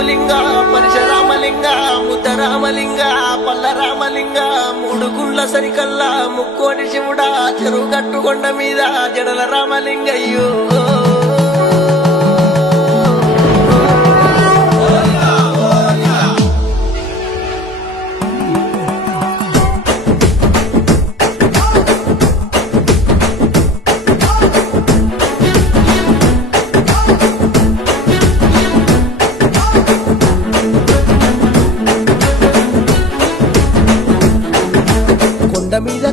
శంభులింగ పరశురామలింగ ముద్దరామలింగ పల్లరామలింగ మూడు గుండ్ల సరికల్లా ముక్కోటి శివుడా చెరువు గట్టుకొండ మీద జడల రామలింగయ్యో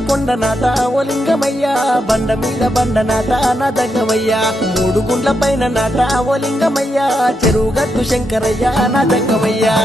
కొండనాట ఓ లింగమయ్యా బండ మీద బండనాట నా దంగమయ్యా మూడు గుండ్ల పైన నాట ఓ లింగమయ్యా చెరువు గట్టు శంకరయ్య నా దంగమయ్యా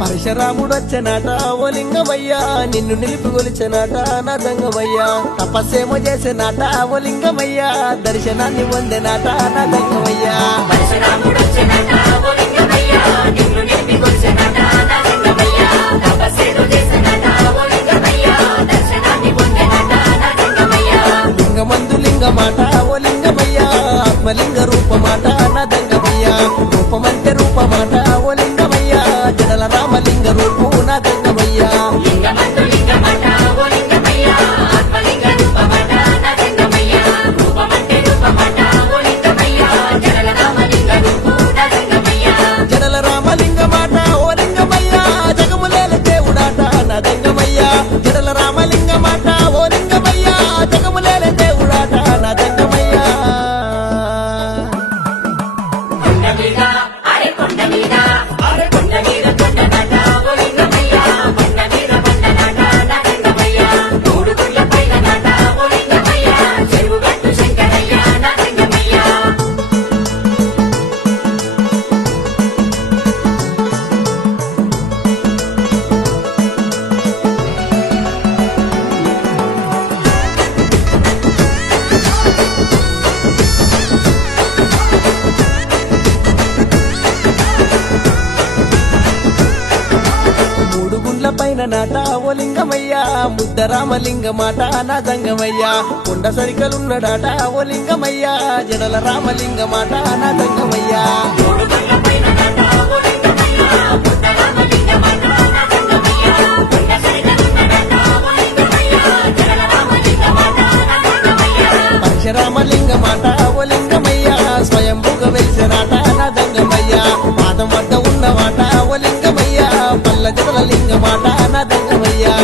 పరశురాముడు వచ్చనాట ఓ లింగమయ్యా నిన్ను నిలిపి కొలిచనాట నా దంగమయ్యా తపస్సేమో చేసేనాట ఓ లింగమయ్యా దర్శనాన్ని పొందేనాట నా దంగమయ్యా లింగమందు లింగమాట ఓ లింగమయ్యా ఆత్మలింగ రూపమాట నా దంగమయ్యా రూపమంటే రూపమాట ఓ లింగమయ్యా జడల రామలింగ రూపు నా దంగమయ్యా జడల రామలింగ మాట ఓ లింగమయ్యా జగములేల దేవుడాట నా దంగమయ్యా జడల రామలింగ మాట ఓ లింగమయ్యా జగములేల దేవుడాట నా దంగమయ్యా పైన నాట ఓ లింగమయ్యా ముద్దరామలింగ మాట నా దంగమయ్యా కొండ సరికలున్నడాట ఓ లింగమయ్యా జడల రామలింగ మాట నా దంగమయ్యా పరశురామలింగ మాట ఓ లింగమయ్యా స్వయంభుగా వెలిసినాట నా దంగమయ్యా పాదం వద్ద ఉన్నమాట ఓ లింగమయ్యా పల్ల జడల లింగమాట నా దంగమయ్యా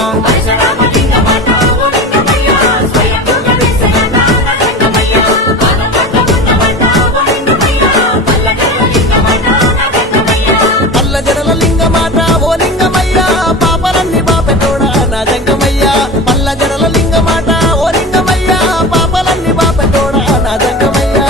పల్ల జడల లింగమాట ఓ లింగమయ్యా పాపలన్నీ బాపెటోడా నా దంగమయ్యా పల్ల జడల లింగమాట ఓ లింగమయ్యా పాపలన్నీ బాపెటోడా నా దంగమయ్యా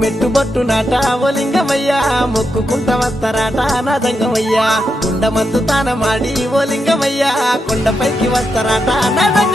మెట్టు బొట్టు నాట ఓ లింగమయ్యా మొక్కుకుంట వస్తారాట నా దంగమయ్యా కొండ మందు తానమాడి ఓ లింగమయ్యా కొండపైకి వస్తారాట నా దంగ